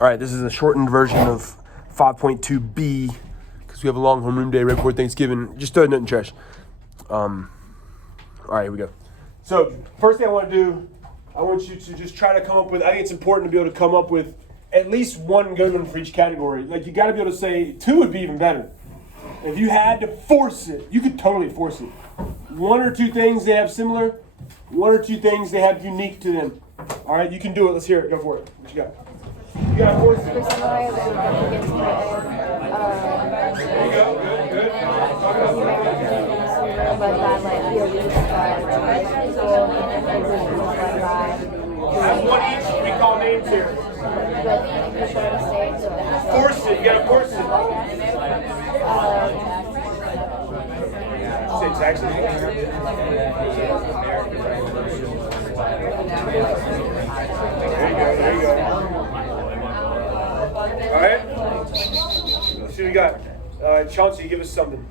All right, this is a shortened version of 5.2b because we have a long homeroom day right before Thanksgiving. Just throw it in the trash. All right, here we go. So first thing I want to do, I want you to just try to come up with, I think it's important to be able to come up with at least one good one for each category. Like you got to be able to say, two would be even better. If you had to force it, you could totally force it. One or two things they have similar, one or two things they have unique to them. All right, you can do it. Let's hear it. Go for it. What you got? You got to force it. There you go. Good, good. Talk about have one each. We call names here. Force it. You got to force it. Say Texas. There you go. There you go. All right. Let's see what we got. Chauncey, give us something.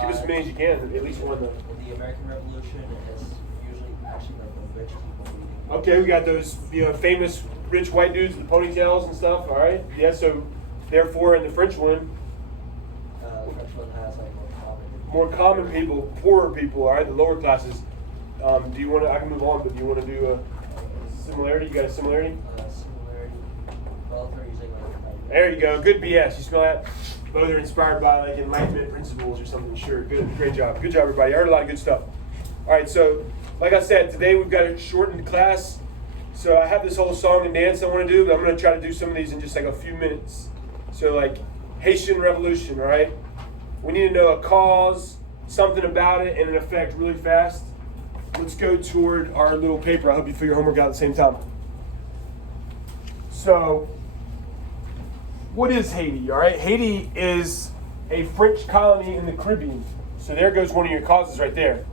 Give us as many as you can. At least one though. The American Revolution is usually actually like the rich people. Okay, we got those famous rich white dudes with the ponytails and stuff. All right. Yeah. So therefore, in the French one. The French one has like more common people, poorer people, all right, the lower classes. Do you want to, I can move on, but do you want to do a similarity? You got a similarity? Similarity. Both are using like there you go. Good BS. You smell that? Both are inspired by like Enlightenment principles or something. Sure. Good. Great job. Good job, everybody. I heard a lot of good stuff. All right. So, like I said, today we've got a shortened class. So I have this whole song and dance I want to do, but I'm going to try to do some of these in just like a few minutes. So like Haitian Revolution, all right? We need to know a cause, something about it, and an effect really fast. Let's go toward our little paper. I hope you figure homework out at the same time. So, what is Haiti, all right? Haiti is a French colony in the Caribbean. So there goes one of your causes right there.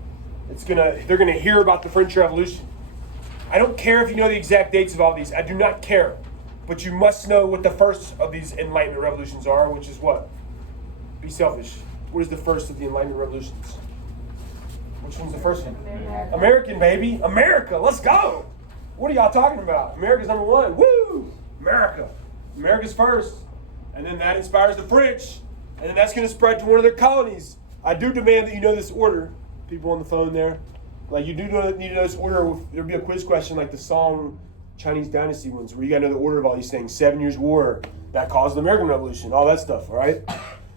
They're gonna hear about the French Revolution. I don't care if you know the exact dates of all these. I do not care. But you must know what the first of these Enlightenment revolutions are, which is what? Be selfish. What is the first of the Enlightenment revolutions? Which one's the first one? American, baby. America. Let's go. What are y'all talking about? America's number one. Woo! America. America's first. And then that inspires the French. And then that's going to spread to one of their colonies. I do demand that you know this order. People on the phone there. Like you do need to know this order. There'll be a quiz question like the Song Chinese Dynasty ones where you got to know the order of all these things. 7 Years' War. That caused the American Revolution. All that stuff, all right?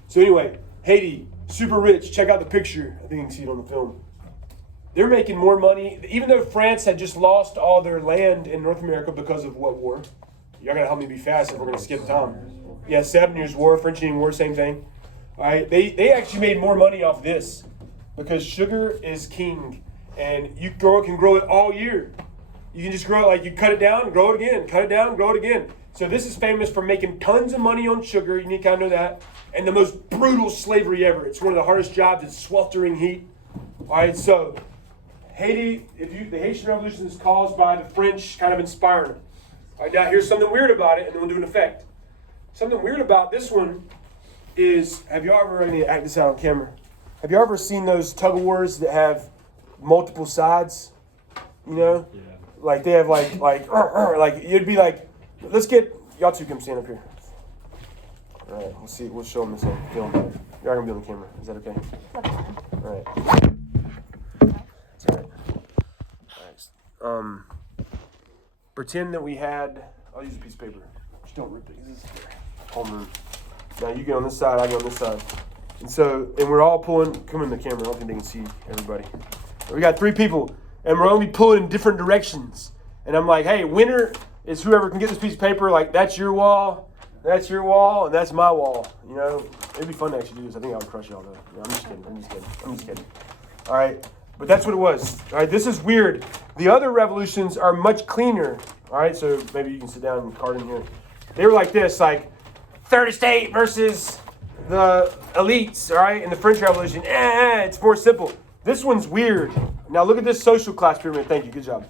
So anyway, Haiti, super rich. Check out the picture. I think you can see it on the film. They're making more money. Even though France had just lost all their land in North America because of what war? Y'all got to help me be fast if we're going to skip time. Yeah, 7 Years' War, French-Indian War, same thing. All right, they actually made more money off this because sugar is king. And you can grow it all year. You can just grow it like you cut it down, grow it again, cut it down, grow it again. So this is famous for making tons of money on sugar. You need to kind of know that. And the most brutal slavery ever. It's one of the hardest jobs. It's sweltering heat. All right, so Haiti, the Haitian Revolution is caused by the French kind of inspiring them. All right, now here's something weird about it, and then we'll do an effect. Something weird about this one is, have you ever, I need to act this out on camera. Have you ever seen those tug of wars that have multiple sides? You know? Yeah. Like they have like you'd be like, let's get, y'all two come stand up here. All right, we'll see. We'll show them this on film. You're not gonna be on the camera. Is that okay? All right. It's all right. Pretend that we had. I'll use a piece of paper. Just don't rip it. This is homeroom. Now you get on this side. I go on this side. And we're all pulling. Come in the camera. I don't think they can see everybody. We got 3 people, and we're only pulling in different directions. And I'm like, hey, winner is whoever can get this piece of paper. Like that's your wall. That's your wall, and that's my wall. You know, it'd be fun to actually do this. I think I would crush y'all though. No, I'm just kidding. All right, but that's what it was. All right, this is weird. The other revolutions are much cleaner. All right, so maybe you can sit down and card in here. They were like this, like third estate versus the elites. All right, in the French Revolution, it's more simple. This one's weird. Now look at this social class pyramid. Thank you. Good job.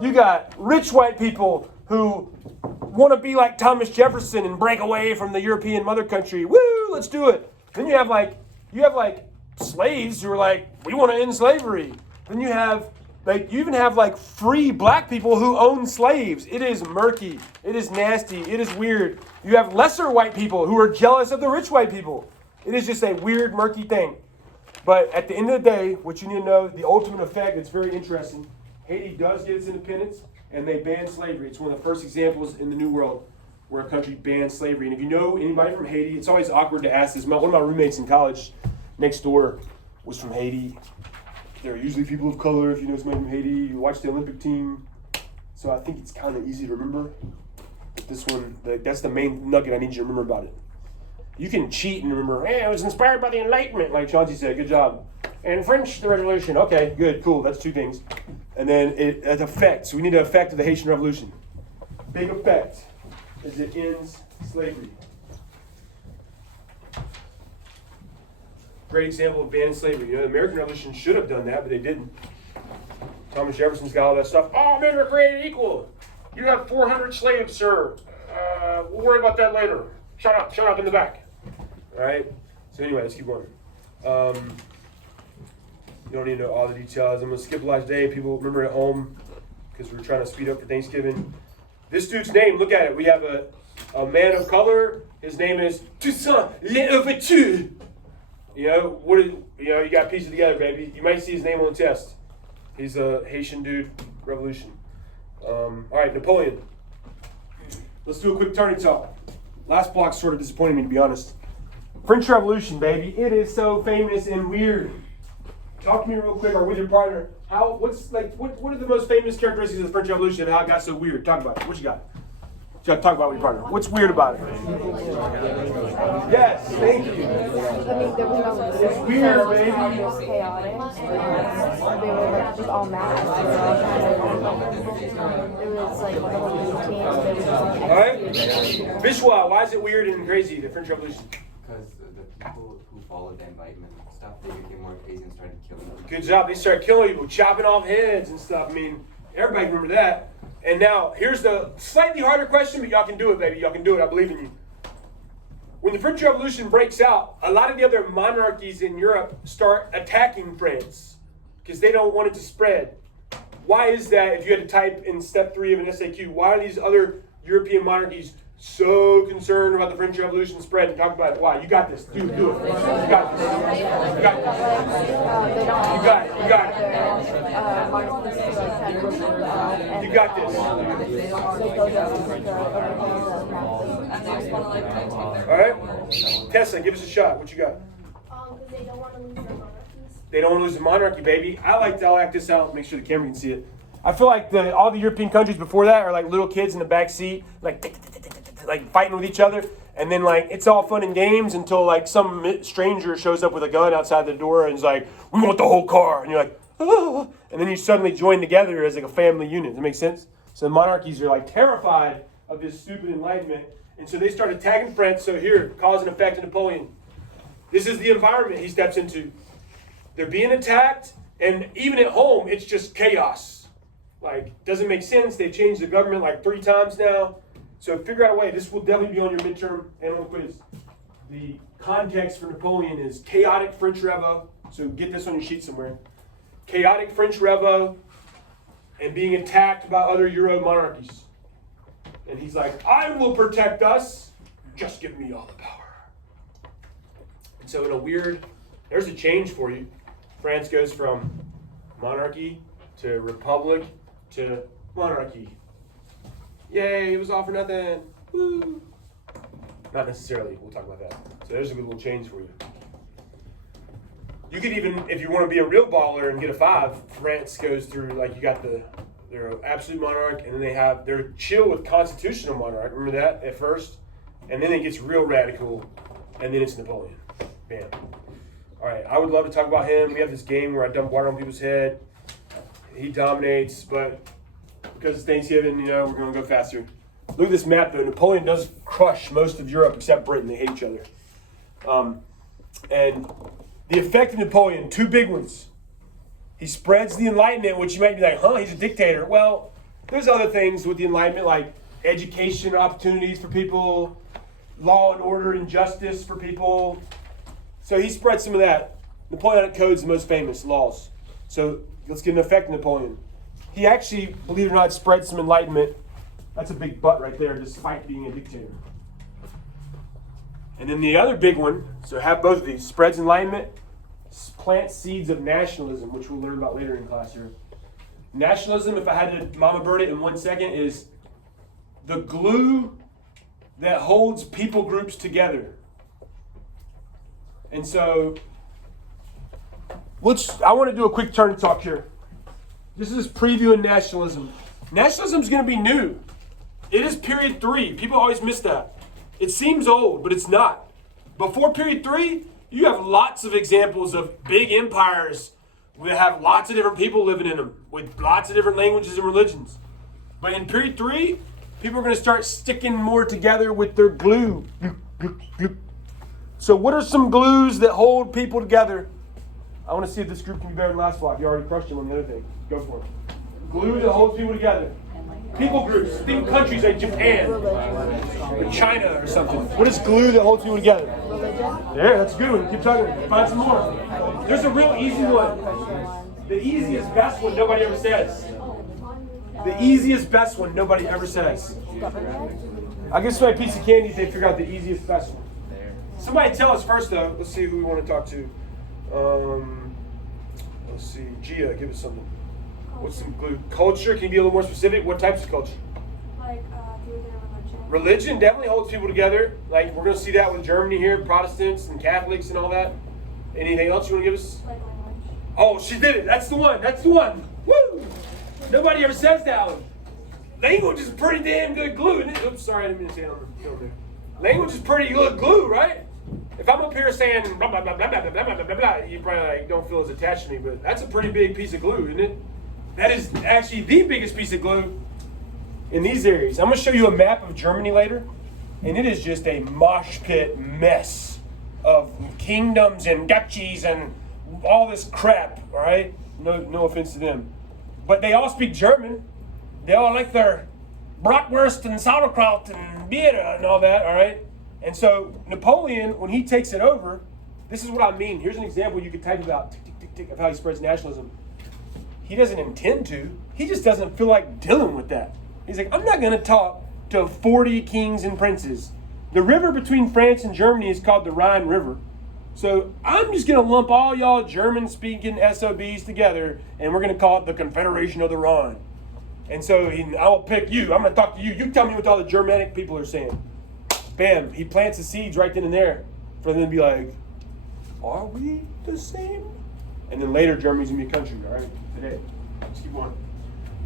You got rich white people who want to be like Thomas Jefferson and break away from the European mother country. Woo, let's do it. Then you have like slaves who are like, we want to end slavery. Then you have Like, you even have, like, free black people who own slaves. It is murky. It is nasty. It is weird. You have lesser white people who are jealous of the rich white people. It is just a weird, murky thing. But at the end of the day, what you need to know, the ultimate effect, it's very interesting. Haiti does get its independence, and they banned slavery. It's one of the first examples in the New World where a country banned slavery. And if you know anybody from Haiti, it's always awkward to ask this. One of my roommates in college next door was from Haiti. There are usually people of color. If you know somebody from Haiti, you watch the Olympic team. So I think it's kind of easy to remember. But this one, that's the main nugget I need you to remember about it. You can cheat and remember, hey, I was inspired by the Enlightenment, like Chauncey said. Good job. And French, the Revolution. Okay, good, cool. That's two things. And then it affects. We need an effect of the Haitian Revolution. Big effect is it ends slavery. Great example of banning slavery. You know, the American Revolution should have done that, but they didn't. Thomas Jefferson's got all that stuff. All men are created equal. You have 400 slaves, sir. We'll worry about that later. Shut up in the back. All right? So anyway, let's keep going. You don't need to know all the details. I'm going to skip the last day. People remember at home because we're trying to speed up for Thanksgiving. This dude's name, look at it. We have a man of color. His name is Toussaint L'Ouverture. You know, you got to piece it together, baby. You might see his name on the test. He's a Haitian dude, revolution. All right, Napoleon. Let's do a quick turning talk. Last block's sort of disappointing me, to be honest. French Revolution, baby. It is so famous and weird. Talk to me real quick, or with your partner. What are the most famous characteristics of the French Revolution and how it got so weird? Talk about it. What you got? You got to talk about it with your partner. What's weird about it? Yes, thank you. I mean, there was no It's weird, baby. It was chaotic. They were like just all mad. It was like the whole teams. They were just like All right. Vishwa, why is it weird and crazy, the French Revolution? Because the people who followed the Enlightenment stuff, they became more crazy and started killing them. Good job. They started killing people, chopping off heads and stuff. I mean, everybody can remember that. And now, here's the slightly harder question, but y'all can do it, baby. Y'all can do it. I believe in you. When the French Revolution breaks out, a lot of the other monarchies in Europe start attacking France because they don't want it to spread. Why is that? If you had to type in step 3 of an SAQ, why are these other European monarchies so concerned about the French Revolution spread? And talk about it. Why? You got this. Do it. You got this. You got this. You got it. You got it. You got this. All right. Tessa, give us a shot. What you got? Because they don't want to lose their monarchies. They don't want to lose the monarchy, baby. I'll act this out. Make sure the camera can see it. I feel like all the European countries before that are like little kids in the back seat, like fighting with each other. And then like it's all fun and games until like some stranger shows up with a gun outside the door and is like, "We want the whole car." And you're like, "Oh!" And then you suddenly join together as like a family unit. Does that make sense? So the monarchies are like terrified of this stupid Enlightenment, and so they start attacking France. So here, cause and effect of Napoleon. This is the environment he steps into. They're being attacked, and even at home, it's just chaos. Like, doesn't make sense. They've changed the government like 3 times now. So figure out a way. This will definitely be on your midterm animal quiz. The context for Napoleon is chaotic French Revo. So get this on your sheet somewhere. Chaotic French Revo and being attacked by other Euro monarchies. And he's like, I will protect us. Just give me all the power. And so in a weird, there's a change for you. France goes from monarchy to republic to monarchy. Yay, it was all for nothing. Woo. Not necessarily. We'll talk about that. So there's a good little change for you. You could even, if you want to be a real baller and get a 5, France goes through, like, you got their absolute monarch, and then they're chill with constitutional monarch. Remember that at first? And then it gets real radical, and then it's Napoleon. Bam. All right, I would love to talk about him. We have this game where I dump water on people's head. He dominates, but because it's Thanksgiving, we're going to go faster. Look at this map, though. Napoleon does crush most of Europe except Britain. They hate each other. And the effect of Napoleon, 2 big ones. He spreads the Enlightenment, which you might be like, he's a dictator. Well, there's other things with the Enlightenment, like education opportunities for people, law and order and justice for people. So he spread some of that. Napoleonic Code's the most famous, laws. So let's get an effect of Napoleon. he actually, believe it or not, spread some enlightenment. That's a big butt right there, despite being a dictator. And then the other big one, so have both of these, spreads enlightenment, plants seeds of nationalism, which we'll learn about later in class here. Nationalism, if I had to mama bird it in 1 second, is the glue that holds people groups together. And so, I want to do a quick turn talk here. This is previewing nationalism. Nationalism is going to be new. It is period 3. People always miss that. It seems old, but it's not. Before period 3, you have lots of examples of big empires that have lots of different people living in them with lots of different languages and religions. But in period 3, people are going to start sticking more together with their glue. So what are some glues that hold people together? I want to see if this group can be better than last vlog. You already crushed them on the other thing. Go for it. Glue that holds people together. People groups. Think countries like Japan or China or something. What is glue that holds people together? Yeah, that's a good one. Keep talking. Find some more. There's a real easy one. The easiest, best one nobody ever says. The easiest, best one nobody ever says. I'll give somebody a piece of candy if they figure out the easiest, best one. Somebody tell us first, though. Let's see who we want to talk to. Let's see. Gia, give us something. What's some glue? Culture? Can you be a little more specific? What types of culture? Like, through their religion. Religion definitely holds people together. Like, we're going to see that with Germany here, Protestants and Catholics and all that. Anything else you want to give us? Like language. Oh, she did it. That's the one. That's the one. Woo! Nobody ever says that one. Language is pretty damn good glue, isn't it? Oops, sorry, I didn't mean to say it on there. Language is pretty good glue, right? If I'm up here saying blah, blah, blah, blah, blah, blah, blah, blah, blah, blah, you probably like, don't feel as attached to me, but that's a pretty big piece of glue, isn't it? That is actually the biggest piece of glue in these areas. I'm going to show you a map of Germany later, and it is just a mosh pit mess of kingdoms and duchies and all this crap, all right? No offense to them. But they all speak German. They all like their bratwurst and sauerkraut and beer and all that, all right? And so Napoleon, when he takes it over, this is what I mean. Here's an example you could type about tick, tick, tick, tick, of how he spreads nationalism. He doesn't intend to. He just doesn't feel like dealing with that. He's like, I'm not going to talk to 40 kings and princes. The river between France and Germany is called the Rhine River. So I'm just going to lump all y'all German-speaking SOBs together, and we're going to call it the Confederation of the Rhine. And so I will pick you. I'm going to talk to you. You tell me what all the Germanic people are saying. Bam. He plants the seeds right then and there for them to be like, are we the same? And then later, Germany's going to be a country, all right? Today. Let's keep on.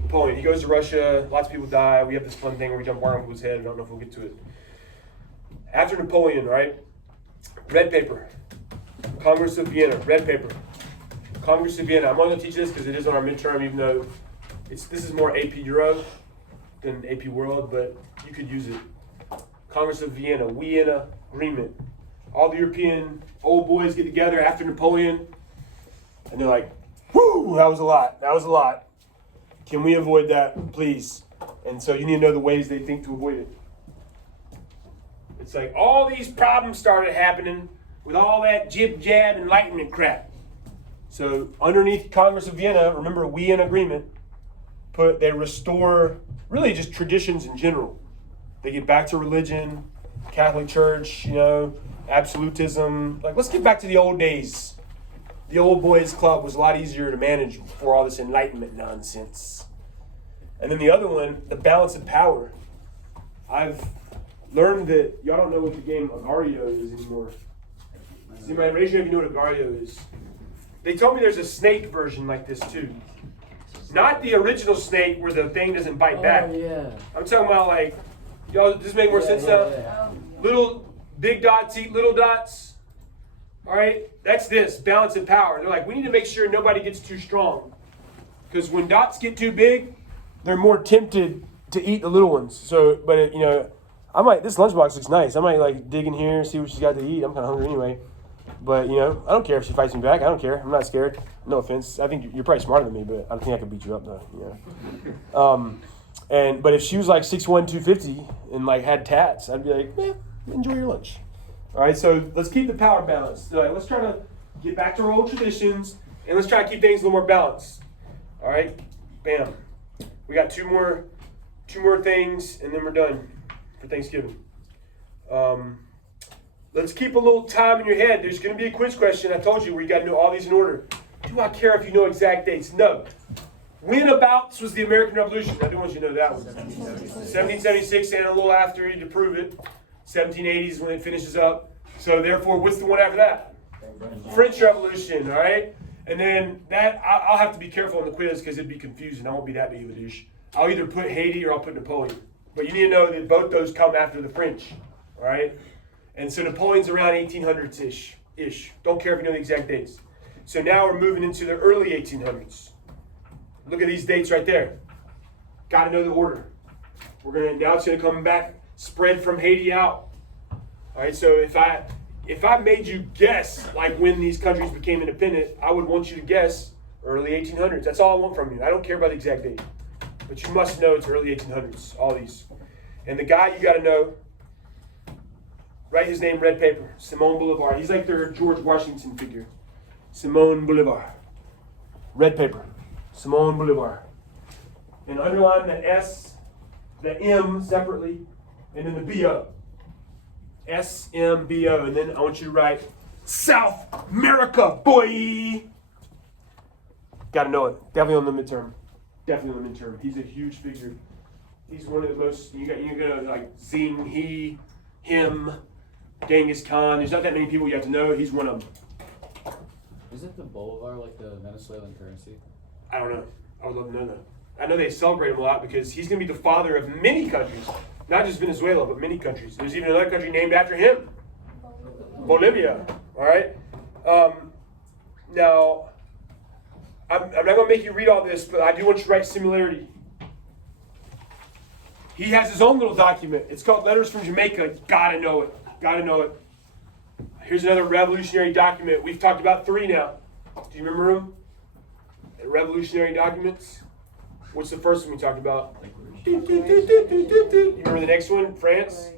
Napoleon, he goes to Russia. Lots of people die. We have this fun thing where we jump right over his head. I don't know if we'll get to it. After Napoleon, right? Red paper. Congress of Vienna. Red paper. Congress of Vienna. I'm only going to teach this because it is on our midterm, even though this is more AP Euro than AP World, but you could use it. Congress of Vienna. Vienna Agreement. All the European old boys get together after Napoleon, and they're like, whoo, that was a lot. That was a lot. Can we avoid that, please? And so you need to know the ways they think to avoid it. It's like all these problems started happening with all that jib-jab enlightenment crap. So underneath Congress of Vienna, remember Vienna Agreement, they restore really just traditions in general. They get back to religion, Catholic Church, absolutism. Like, let's get back to the old days. The old boys club was a lot easier to manage before all this enlightenment nonsense. And then the other one, the balance of power. I've learned that y'all don't know what the game Agario is anymore. Does anybody raise your hand if you know what Agario is? They told me there's a snake version like this too. Not the original snake where the thing doesn't bite back. Yeah. I'm talking about like, y'all, does this make more sense now? Yeah. Little big dots eat little dots. All right, that's this, balance of power. They're like, we need to make sure nobody gets too strong. Because when dots get too big, they're more tempted to eat the little ones. So, but this lunchbox looks nice. I might like dig in here, see what she's got to eat. I'm kind of hungry anyway. But, I don't care if she fights me back. I don't care. I'm not scared. No offense. I think you're probably smarter than me, but I don't think I could beat you up though, But if she was like 6'1", 250 and like had tats, I'd be like, enjoy your lunch. All right, so let's keep the power balanced. Let's try to get back to our old traditions, and let's try to keep things a little more balanced. All right, bam. We got two more things, and then we're done for Thanksgiving. Let's keep a little time in your head. There's going to be a quiz question. I told you where you got to know all these in order. Do I care if you know exact dates? No. When abouts was the American Revolution? I do want you to know that one. 1776 and a little after you to prove it. 1780s when it finishes up. So therefore, what's the one after that? French Revolution, all right? And then that, I'll have to be careful on the quiz because it'd be confusing. I won't be that big of a douche. I'll either put Haiti or I'll put Napoleon. But you need to know that both those come after the French, all right? And so Napoleon's around 1800s-ish. Don't care if you know the exact dates. So now we're moving into the early 1800s. Look at these dates right there. Got to know the order. Now it's going to come back, spread from Haiti out. All right, so if I made you guess like when these countries became independent, I would want you to guess early 1800s. That's all I want from you. I don't care about the exact date. But you must know it's early 1800s, all these. And the guy you got to know, write his name red paper, Simon Bolivar. He's like their George Washington figure. Simon Bolivar. Red paper. Simon Bolivar. And underline the S, the M separately, and then the B-O. S-M-B-O. And then I want you to write South America, boy! Got to know it. Definitely on the midterm. Definitely on the midterm. He's a huge figure. He's one of the most, you got like Zing, he, him, Genghis Khan. There's not that many people you have to know. He's one of them. Isn't the Bolivar like the Venezuelan currency? I don't know. I would love to know that. I know they celebrate him a lot because he's going to be the father of many countries. Not just Venezuela, but many countries. There's even another country named after him. Bolivia. All right? Now, I'm not going to make you read all this, but I do want you to write similarity. He has his own little document. It's called Letters from Jamaica. Got to know it. Got to know it. Here's another revolutionary document. We've talked about 3 now. Do you remember them? The revolutionary documents. What's the first one we talked about? You remember the next one? France?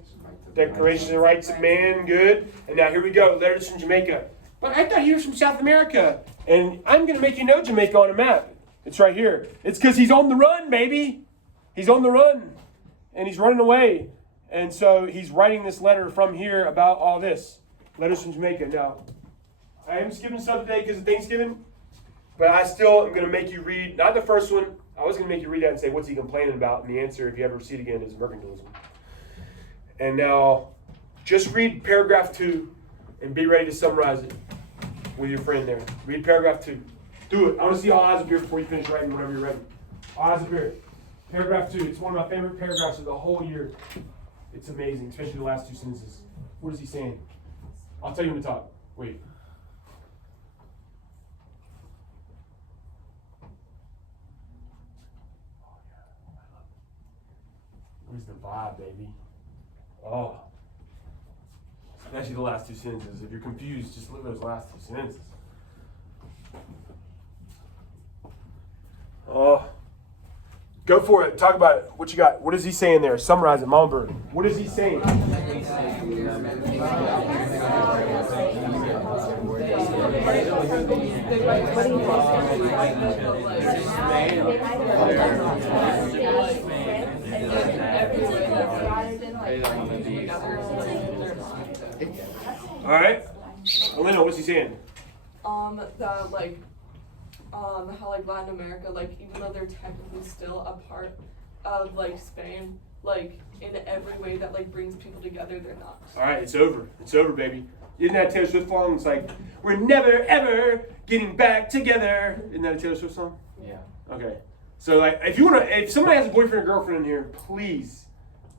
Declaration of the Rights of Man. Good. And now here we go. Letters from Jamaica. But I thought he was from South America. And I'm going to make you know Jamaica on a map. It's right here. It's because he's on the run, baby. He's on the run. And he's running away. And so he's writing this letter from here about all this. Letters from Jamaica. Now, I am skipping stuff today because of Thanksgiving. But I still am going to make you read, not the first one. I was going to make you read that and say, what's he complaining about? And the answer, if you ever see it again, is mercantilism. And now, just read paragraph 2 and be ready to summarize it with your friend there. Read paragraph 2. Do it. I want to see all eyes up here before you finish writing whenever you're ready. All eyes up here. Paragraph 2. It's one of my favorite paragraphs of the whole year. It's amazing, especially the last 2 sentences. What is he saying? I'll tell you when to talk. Wait. Where's the vibe, baby? Oh. Especially the last 2 sentences. If you're confused, just look at those last 2 sentences. Oh. Go for it. Talk about it. What you got? What is he saying there? Summarize it, Mama Bird. What is he saying? All right. Elena, what's he saying? How like Latin America, like even though they're technically still a part of like Spain, like in every way that like brings people together, they're not. All right, it's over. It's over, baby. Isn't that a Taylor Swift song? It's like, we're never, ever getting back together. Isn't that a Taylor Swift song? Yeah. Okay. So like, if somebody has a boyfriend or girlfriend in here, please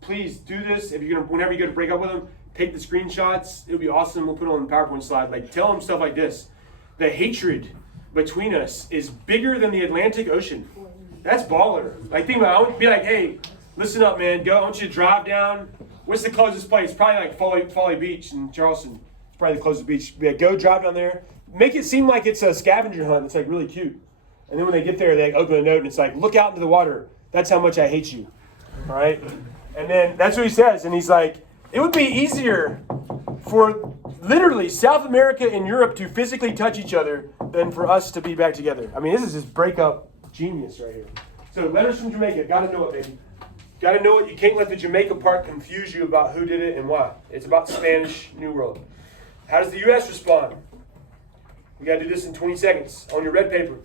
do this. Whenever you go to break up with them, take the screenshots. It'll be awesome. We'll put it on the PowerPoint slide. Like, tell them stuff like this. The hatred between us is bigger than the Atlantic Ocean. That's baller. Like, think about it. I would be like, hey, listen up, man. I want you to drive down. What's the closest place? Probably like Folly Beach in Charleston. It's probably the closest beach. Yeah, go drive down there. Make it seem like it's a scavenger hunt. It's like really cute. And then when they get there, they open a note and it's like, look out into the water. That's how much I hate you. All right? And then that's what he says. And he's like, it would be easier for literally South America and Europe to physically touch each other than for us to be back together. I mean, this is just breakup genius right here. So letters from Jamaica. Got to know it, baby. Got to know it. You can't let the Jamaica part confuse you about who did it and why. It's about Spanish New World. How does the U.S. respond? We got to do this in 20 seconds on your red paper.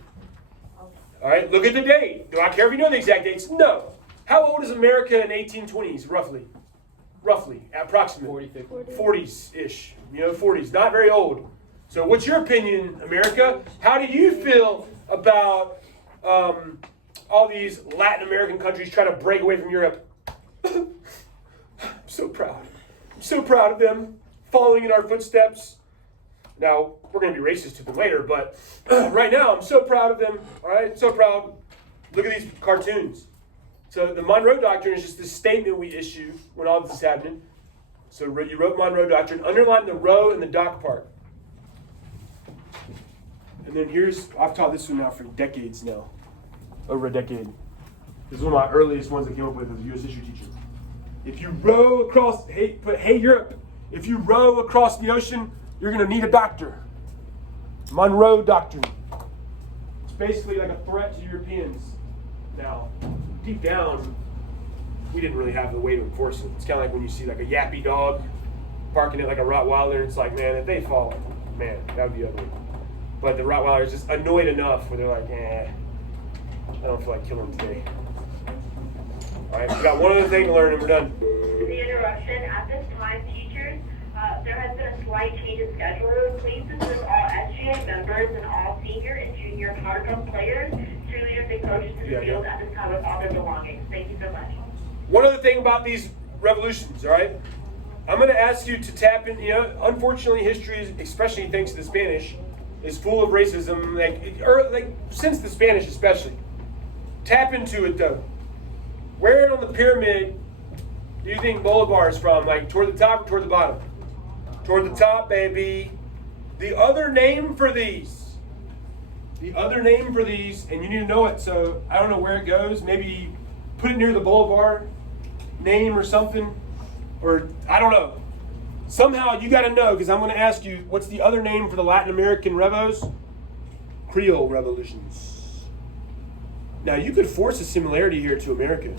All right, look at the date. Do I care if you know the exact dates? No. How old is America in 1820s, roughly? Roughly, approximately. 40s-ish. 40s. Not very old. So what's your opinion, America? How do you feel about all these Latin American countries trying to break away from Europe? I'm so proud. I'm so proud of them following in our footsteps. Now, we're going to be racist to them later, but right now, I'm so proud of them. All right, so proud. Look at these cartoons. So the Monroe Doctrine is just this statement we issue when all this is happening. So you wrote Monroe Doctrine. Underline the row and the doc part. And then I've taught this one now for decades now. Over a decade. This is one of my earliest ones I came up with as a U.S. history teacher. If you row across, hey Europe, if you row across the ocean, you're going to need a doctor. Monroe Doctrine. It's basically like a threat to Europeans. Now, deep down, we didn't really have the way to enforce it. It's kind of like when you see like a yappy dog barking at like a Rottweiler. It's like, man, if they fall, man, that would be ugly. But the Rottweiler is just annoyed enough where they're like, I don't feel like killing today. All right, we got one other thing to learn and we're done. The interruption. At this time, teachers, there has been a slight change in schedule. Please dismiss all SGA members and all senior and junior powder drum players, cheerleaders, and coaches to the field at this time with all their belongings. Thank you so much. One other thing about these revolutions, all right? I'm going to ask you to tap in. Unfortunately, history, especially thanks to the Spanish, is full of racism. Like since the Spanish, especially. Tap into it though. Where on the pyramid do you think Bolivar is from? Like toward the top or toward the bottom? Toward the top, baby. The other name for these. The other name for these, and you need to know it. So I don't know where it goes. Maybe put it near the Bolivar name or something, or I don't know. Somehow you got to know, because I'm going to ask you, what's the other name for the Latin American Revos? Creole revolutions. Now you could force a similarity here to America.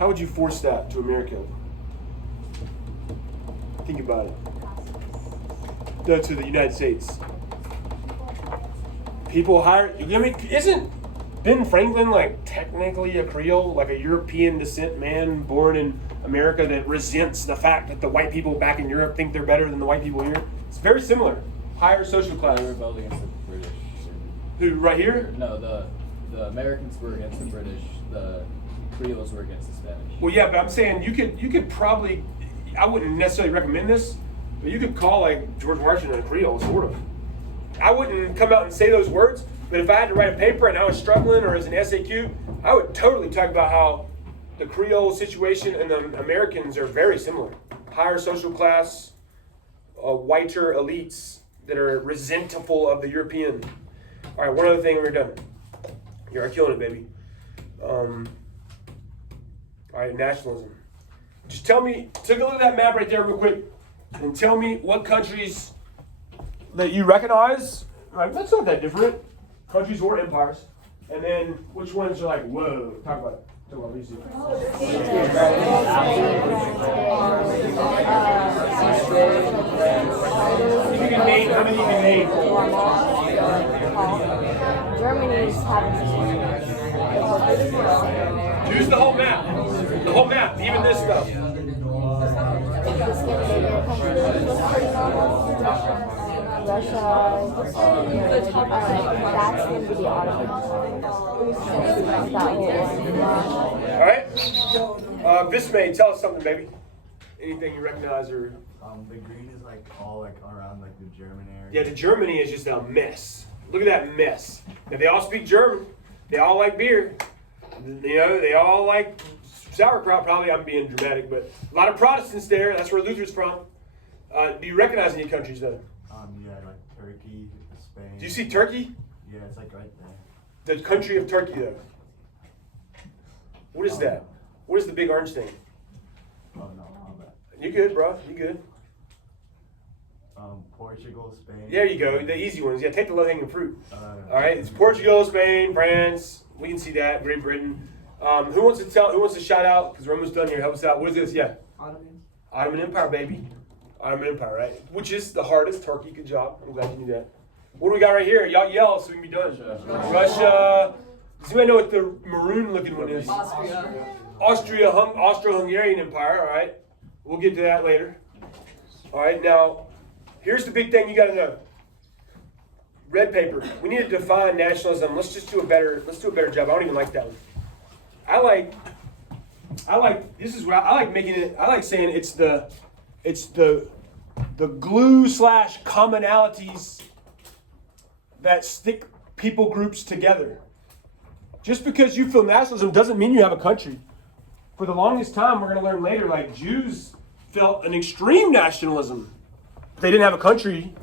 How would you force that to America? Think about it. No, to the United States. People hire. I mean, isn't Ben Franklin like technically a Creole, like a European descent man born in America that resents the fact that the white people back in Europe think they're better than the white people here? It's very similar. Higher social class. They rebelled against the British. Who, right here? No, the Americans were against the British. The Creoles were against the Spanish. Well, yeah, but I'm saying you could probably. I wouldn't necessarily recommend this, but you could call like George Washington a Creole, sort of. I wouldn't come out and say those words, but if I had to write a paper and I was struggling, or as an SAQ, I would totally talk about how the Creole situation and the Americans are very similar. Higher social class, whiter elites that are resentful of the European. All right, one other thing and we're done. You are killing it, baby. All right, nationalism. Just tell me, take a look at that map right there real quick, and tell me what countries that you recognize. Like, that's not that different. Countries or empires. And then which ones are like, whoa, talk about it. Talk about these two. You can name, how many you can name? Germany's having Choose the whole map. The whole map, even this stuff. Russia, that's going to be the Ottoman. All right. Vismay, tell us something, baby. Anything you recognize or? The green is like all like around like the German area. Yeah, the Germany is just a mess. Look at that mess. Now they all speak German. They all like beer. They all like sauerkraut. Probably I'm being dramatic, but a lot of Protestants there. That's where Luther's from. Do you recognize any countries though? Yeah, like Turkey, Spain. Do you see Turkey? Yeah, it's like right there. The country of Turkey though. What is that? What is the big orange thing? Oh no, all that. You good, bro? You good? Portugal, Spain. There you go, the easy ones. Yeah, take the low-hanging fruit. All right, it's Portugal, Spain, France. We can see that. Great Britain. Who wants to shout out? Because we're almost done here. Help us out. What is this? Yeah. Ottoman Empire, baby. Ottoman Empire, right? Which is the hardest. Turkey, good job. I'm glad you knew that. What do we got right here? Y'all yell so we can be done. Russia. Does anybody know what the maroon-looking one is? Austro-Hungarian Empire. All right. We'll get to that later. All right. Now, here's the big thing you got to know. Red paper. We need to define nationalism. Let's do a better job. I don't even like that one. I like this is what I like making it. I like saying it's the glue / commonalities that stick people groups together. Just because you feel nationalism doesn't mean you have a country. For the longest time, we're going to learn later, like Jews felt an extreme nationalism. They didn't have a country.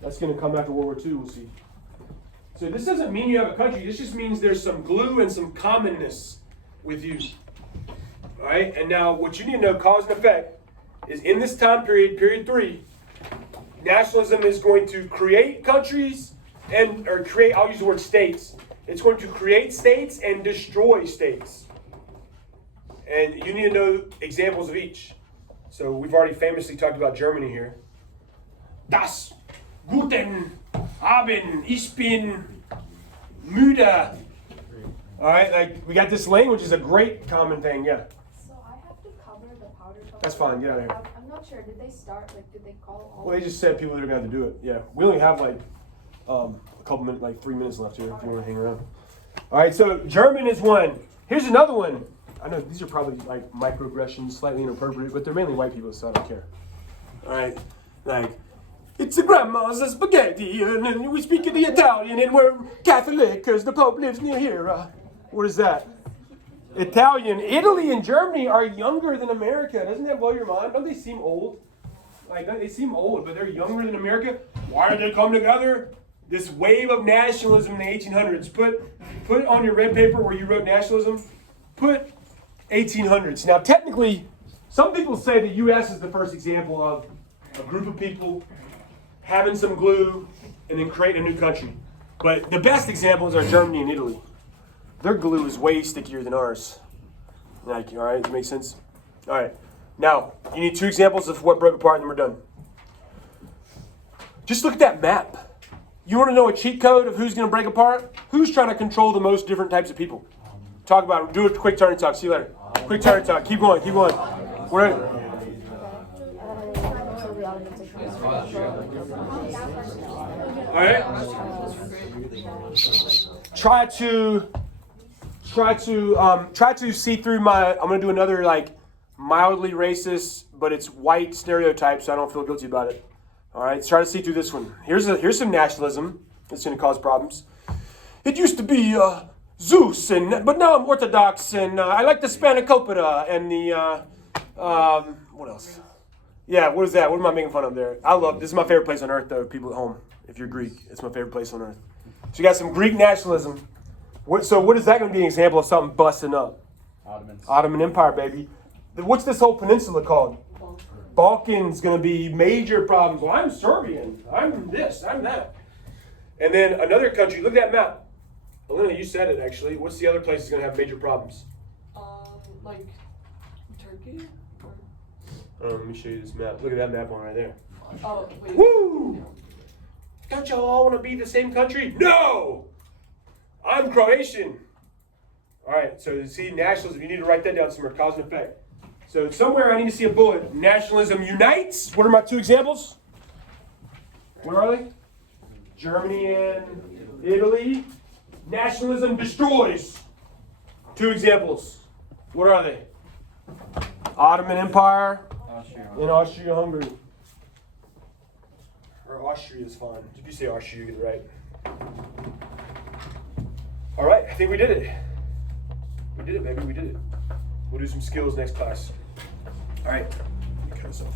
That's going to come after World War II, we'll see. So this doesn't mean you have a country. This just means there's some glue and some commonness with you. All right? And now what you need to know, cause and effect, is in this time period, period 3, nationalism is going to create countries I'll use the word states. It's going to create states and destroy states. And you need to know examples of each. So we've already famously talked about Germany here. Das Guten Abend, ich bin müde. All right, like we got this language is a great common thing, yeah. So I have to cover the powder cover. That's fine, get out of here. I'm not sure. Did they start? Like, did they call all? Well, they just said people that are going to do it. Yeah, we only have like a couple minutes, like 3 minutes left here if you want to hang around. All right, so German is one. Here's another one. I know these are probably like microaggressions, slightly inappropriate, but they're mainly white people, so I don't care. All right, like it's a grandma's spaghetti, and then we speak the Italian, and we're Catholic because the Pope lives near here. What is that? Italian. Italy and Germany are younger than America. Doesn't that blow your mind? Don't they seem old? Like they seem old, but they're younger than America. Why did they come together? This wave of nationalism in the 1800s. Put on your red paper where you wrote nationalism. Put 1800s. Now, technically, some people say the U.S. is the first example of a group of people having some glue and then creating a new country. But the best examples are Germany and Italy. Their glue is way stickier than ours. Like, all right, does that make sense? All right. Now, you need 2 examples of what broke apart and then we're done. Just look at that map. You want to know a cheat code of who's going to break apart? Who's trying to control the most different types of people? Talk about it. Do a quick turn and talk. See you later. Quick turn and talk. Keep going. Keep going. We're all right. Try to see through my. I'm going to do another like mildly racist, but it's white stereotype, so I don't feel guilty about it. All right, let's try to see through this one. Here's some nationalism that's going to cause problems. It used to be Zeus, but now I'm Orthodox, and I like the spanakopita and the what else? Yeah, what is that? What am I making fun of there? This is my favorite place on earth, though. People at home, if you're Greek, it's my favorite place on earth. So you got some Greek nationalism. What is that going to be an example of something busting up? Ottoman Empire, baby. What's this whole peninsula called? Balkan's going to be major problems. Well, I'm Serbian. I'm this. I'm that. And then another country. Look at that map. Elena, you said it actually. What's the other place that's going to have major problems? Like Turkey. Let me show you this map. Look at that map one right there. Oh, wait. Woo! Don't y'all all want to be the same country? No! I'm Croatian. All right, so you see nationalism. You need to write that down somewhere. Cause and effect. So somewhere I need to see a bullet. Nationalism unites. What are my 2 examples? What are they? Germany and Italy. Nationalism destroys. 2 examples. What are they? Ottoman Empire and Austria-Hungary. Or Austria is fine. If you say Austria, you get it right. All right, I think we did it. We did it, baby. We did it. We'll do some skills next class. All right. Cut us off.